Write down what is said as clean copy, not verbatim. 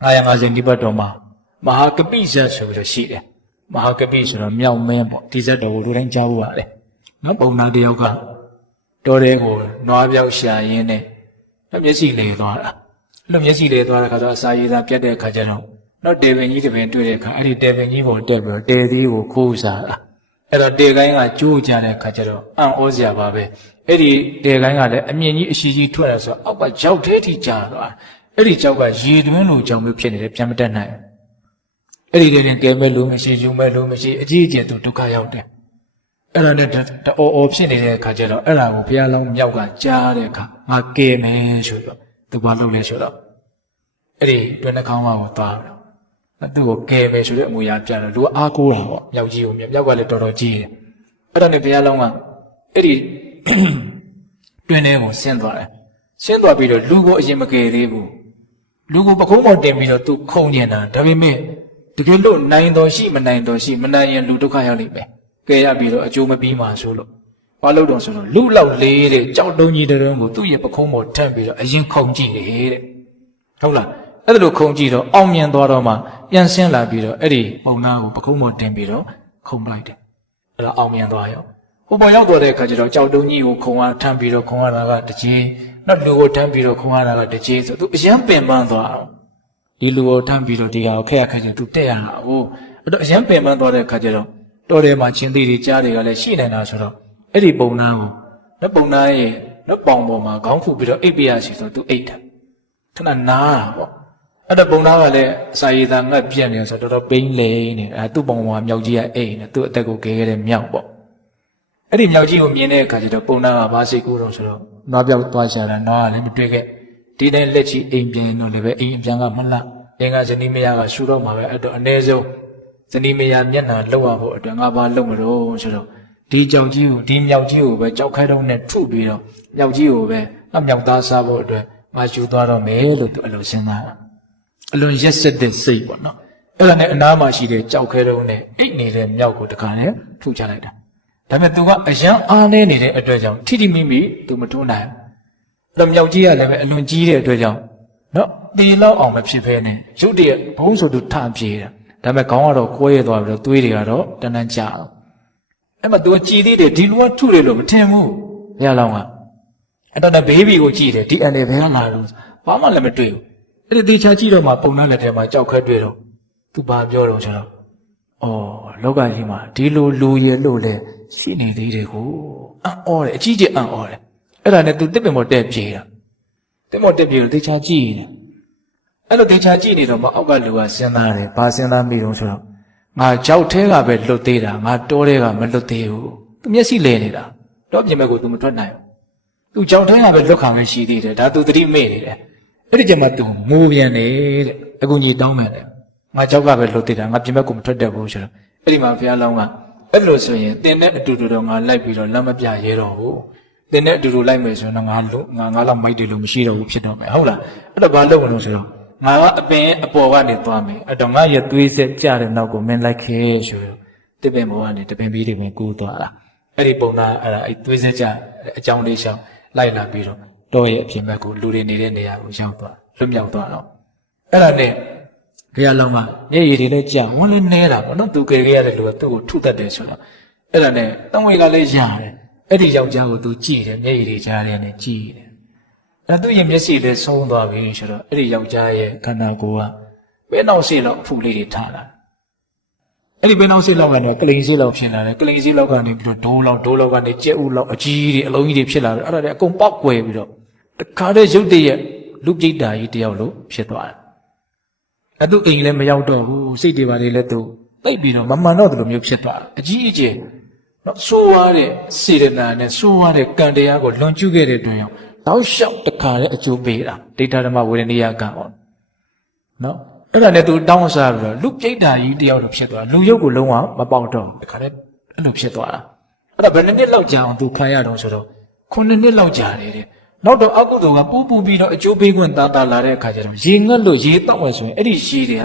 950နိဗ္ဗာန်တော်မှာမဟာကပိဇတ်ဆိုပြီးတော့ရှိတယ်မဟာကပိဆိုတော့မြောက်မင်းပေါ့ဒီဇတ်တော်ကိုလူတိုင်းကြားဖို့ရတယ်နော်ပုံနာတယောက်ကတော်တဲ့ကိုနွားပြောက်ရှာရင်းနဲ့မျက်စိလဲသွားတာအဲ့လိုမျက်စိလဲသွားတဲ့ခါကျတော့အစာရည်သာပြတ်တဲ့ခါကျတော့နော်တေပင်ကြီးတပင်တွေ့တဲ့ခါအဲ့ဒီတေပင်ကြီးကိုတက်ပြီးတော့တေသီးကိုခိုးစားတာအဲ့တော့တေကိုင်းကကျိုးကြတဲ့ခါကျတော့အံ့ဩစရာပါပဲအဲ့ဒီတေကိုင်းကလည်းအမြင့်ကြီးအရှိကြီးထွက်လာဆိုတော့အောက်ကကြောက်သေးထိကြာသွားအဲ့ဒီကြောက်ကရေတွင်းလိုကြောင်မျိုးဖြစ်နေတယ်ပြန်မတက်နိုင်အဲ့ဒီတည်းကဲမဲ့လို့မရှိယူမဲ့လို့မရှိအကြီးအကျယ်သူဒုက္ခရောက်တယ်အဲ့ဒါနဲ့တအော်ဖြစ်နေတဲ့အခါကျတော့အဲ့ဒါကိုဘုရားလောင်းမြောက်ကကြားတဲ့အခါငါကဲမယ်ဆိုတော့သူဘာလုပ်လဲဆိုတော့အဲ့ဒီတွင်နှခေါင်းကိုသွားတော့သူ့ကိုကဲမယ်ဆိုတဲ့အမူအရာပြတော့လူအားကိုးတာပေါ့မြောက်ကြီးကိုမြောက်ကလည်းတော်တော်ကြီးတယ်အဲ့ဒါနဲ့ဘုရားလောင်းကအဲ့ဒီတွင်ထဲကိုဆင်းသွားတယ်ဆင်းသွားပြီးတော့လူကိုအရင်မကယ်သေးဘူးလူကိုပကုံးပေါ်တင်ပြီးတော့သူခုန်နေတာဒါပေမဲ့တကယ်လို့နိုင်တော်ရှိမနိုင်တော်ရှိမနိုင်ရင်လူဒုက္ခရောက်လိမ့်မယ်ကဲရပြီးတော့အကျိုးမပြီးမှဆိုလို့ဘာလို့တော့ဆိုတော့လူလောက်လေးတဲ့ကြောက်တုံးကြီးတုံးကိုသူ့ရဲ့ပခုံးပေါ်ထပ်ပြီးတော့အရင်ခုန်ကြည့်တယ်တဲ့ဟုတ်လားအဲ့ဒါလိုခုန်ကြည့်တော့အောင်မြင်သွားတော့မှပြန်ဆင်းလာပြီးတော့အဲ့ဒီပုံနာကိုပခုံးပေါ်တင်ပြီးတော့ခုန်ပလိုက်တယ်အဲ့ဒါအောင်မြင်သွားရောဟိုပေါ်ရောက်တော့တဲ့အခါကျတော့ကြောက်တုံးကြီးကိုခုန်အားထမ်းပြီးတော့ခုန်ရတာကတစ်ကြီးနောက်လူကိုထမ်းပြီးတော့ခုန်ရတာကတစ်ကြီးဆိုသူအရင်ပင်ပန်းသွားတော့ဒီလူကိုထမ်းပြီးတော့ဒီကောင်ခက်ရခက်ချင်သူတက်ရတာဟုတ်အဲ့တော့အရင်ပင်ပန်းသွားတဲ့အခါကျတော့တော်တယ်မှာချင်းသေးတွေကြားတွေကလည်းရှိနေတာဆိုတော့အဲ့ဒီပုံနာကိုလက်ပုံနာရဲ့လက်ပေါင်ပေါ်မှာခေါင်းခုပြီးတော့အိပ်ပြရစီဆိုတော့သူအိပ်တယ်ခဏနားတာပေါ့အဲ့တော့ပုံနာကလည်းအစာရည်သာငတ်ပြက်နေဆိုတော့တော်တော်ပိန်းလိမ့်နေအဲ့သူ့ပုံပေါ်မှာမြောက်ကြီးကအိပ်နေသူ့အသက်ကိုကဲခဲ့တဲ့မြောက်ပေါ့အဲ့ဒီမြောက်ကြီးကိုမြင်တဲ့အခါကျတော့ပုံနာကဘာစိတ်ကူးတော့ဆိုတော့နွားပြောက်သွားရှာတာနွားကလည်းမတွေ့ခဲ့ဒီတိုင်းလက်ချီအိမ်ပြန်တော့လည်းပဲအိမ်အပြန်ကမလှအင်္ဂါဇနီးမယားကရှူတော့မှာပဲအဲ့တော့အ ਨੇ ဆုံးဇနီးမယားမျက်နှာလှုပ်ရဖို့အတွက်ငါဘာလုပ်မလို့ဆိုတော့ဒီကြောင်ကြီးကိုဒီမြောက်ကြီးကိုပဲကြောက်ခိုင်းတော့နဲ့ထုပြီးတော့မြောက်ကြီးကိုပဲမြောက်သားစားဖို့အတွက်ငါရှူသွားတော့မယ်လို့သူအလိုစဉ်းစားတာအလွန်ရက်စက်တဲ့စိတ်ပေါ့နော်အဲ့ဒါနဲ့အနားမှာရှိတဲ့ကြောက်ခဲတော့နဲ့အိတ်နေတဲ့မြောက်ကိုတခါနဲ့ထုချလိုက်တာဒါပေမဲ့သူကအရန်အားနေနေတဲ့အတွက်ကြောင့်ထိထိမိမိသူမထုံးနိုင်အဲ့တော့မြောက်ကြီးကလည်းပဲအလွန်ကြီးတဲ့အတွက်ကြောင့်နော်တေလောက်အောင်မဖြစ်ဖဲနဲ့ရုတ်တရက်ဘုံဆိုသူထပြေးတာဒါပေမဲ့ခေါင်းကတော့ကိုယ်ရဲသွားပြီးတော့သွေးတွေကတော့တန်းတန်းကျအောင်အဲ့မှာသူကကြည်သေးတယ်ဒီလူကထုတယ်လို့မထင်ဘူးရလောင်းကအဲ့တော့ဘေးဘီကိုကြည်တယ်ဒီအန်တယ်ဘယ်ကလာလို့ဘာမှလည်းမတွေ့ဘူးအဲ့ဒီသေချာကြည့်တော့မှပုံနှက်လက်ထဲမှာကြောက်ခက်တွေ့တော့သူဘာပြောတော့ဆိုတော့လောကကြီးမှာဒီလိုလူရည်လို့လဲရှိနေသေးတယ်ကိုအံ့ဩတယ်အကြီးကျယ်အံ့ဩတယ်အဲ့ဒါနဲ့သူတစ်ပင်ပေါ်တက်ပြေးတာတစ်ပေါ်တက်ပြေးတော့သေချာကြည့်တယ်အဲ့လိုသေချာကြည့်နေတော့မှအောက်ကလူကစဉ်းစားတယ်ဘာစဉ်းစားမိတော့ဆိုတော့ငါကြောက်သေးကပဲလွတ်သေးတာငါတောသေးကမလွတ်သေးဘူးသူမျက်စိလဲနေတာတော့ပြင်မဲ့ကိုသူမထွက်နိုင်ဘူးသူကြောက်သေးကပဲလွတ်ခံပဲရှိသေးတယ်ဒါသူသတိမေ့နေတယ်အဲ့ဒီကျမှသူငိုပြန်တယ်တဲ့အကူကြီးတောင်းမယ်တဲ့ငါကြောက်ကပဲလွတ်သေးတာငါပြင်မဲ့ကိုမထွက်တတ်ဘူးဆိုတော့အဲ့ဒီမှာဘုရားလောင်းကအဲ့လိုဆိုရင်တင်းနဲ့အတူတူတော့ငါလိုက်ပြီးတော့လက်မပြရဲတော့ဘူးတင်းနဲ့အတူတူလိုက်မယ်ဆိုတော့ငါလောက်မိုက်တယ်လို့မရှိတော့ဘူးဖြစ်တော့မယ်ဟုတ်လားအဲ့တော့ဘာလုပ်မလို့ဆိုတော့ငါကအပင်အပေါ်ကနေသွားမယ်အဲ့တော့ငါရဲ့သွေးဆက်ကြတဲ့နောက်ကိုမင်းလိုက်ခဲဆိုတော့တစ်ပင်ပေါ်ကနေတပင်ပြီးတွေဝင်ကူးသွားတာအဲ့ဒီပုံသားအဲ့ဒါအဲ့သွေးဆက်ကြအကြောင်းလေးရှောင်းလိုက်လာပြီးတော့တော့ရဲ့အပြင်ဘက်ကိုလူတွေနေတဲ့နေရာကိုရောက်သွားလွတ်မြောက်သွားတော့အဲ့ဒါနဲ့ဘုရားလောင်းကမျက်ရည်တွေလည်းကြာဝန်းလေးနေတာပေါ့နော်သူကယ်ခဲ့ရတဲ့လူကသူ့ကိုထုတတ်တယ်ဆိုတော့အဲ့ဒါနဲ့တံဝေကလည်းရတယ်အဲ့ဒီယောက်ျားကိုသူကြည့်တယ်မျက်ရည်တွေကြားတယ်နဲ့ကြည့်တယ်အဲ့သူ့ရဲ့မျက်စိလည်းဆုံးသွားပြီဆိုတော့အဲ့ဒီယောက်ျားရဲ့ခန္ဓာကိုယ်ကဘယ်နောက်စေလောက်အဖူလေးတွေထားလာအဲ့ဒီဘယ်နောက်စေလောက်ကနေကလိန်စေလောက်ဖြစ်လာတယ်ကလိန်စေလောက်ကနေပြီးတော့ဒိုးလောက်ကနေကြက်ဥလောက်အကြီးတွေအလုံးကြီးတွေဖြစ်လာတယ်အဲ့ဒါတွေအကုန်ပေါက်ကွယ်ပြီးတော့တခါတည်းရုပ်တရက်လူပိဋ္ဌာကြီးတယောက်လို့ဖြစ်သွားတယ်အဲ့သူအိမ်လည်းမရောက်တော့ဘူးစိတ်တွေပါလေလည်းသူတိတ်ပြီးတော့မမှန်တော့တယ်လို့မျိုးဖြစ်သွားတယ်အကြီးအကျယ်နော်ဆိုးရတဲ့စေတနာနဲ့ဆိုးရတဲ့ကံတရားကိုလွန်ကျူးခဲ့တဲ့တွင်ရောတောက်လျှောက်တခါလည်းအကျိုးပေးတာဒိဋ္ဌဓမ္မဝေဒနိယကံပေါ့နော်အဲ့ဒါနဲ့သူတောင်းစားပြီးတော့လူပိဋ္ဌာကြီးတယောက်လိုဖြစ်သွားလူရုပ်ကိုလုံးဝမပေါက်တော့တခါလည်းအဲ့လိုဖြစ်သွားတာအဲ့ဒါဘယ်နှစ်လောက်ကြာအောင်သူခံရတော့ဆိုတော့9နှစ်လောက်ကြာတယ်တဲ့နောက်တော့အကုသိုလ်ကပူပြီးတော့အကျိုးပေးခွင့်တာလာတဲ့အခါကျတော့ရေငတ်လို့ရေတောက်မယ်ဆိုရင်အဲ့ဒီရေတွေက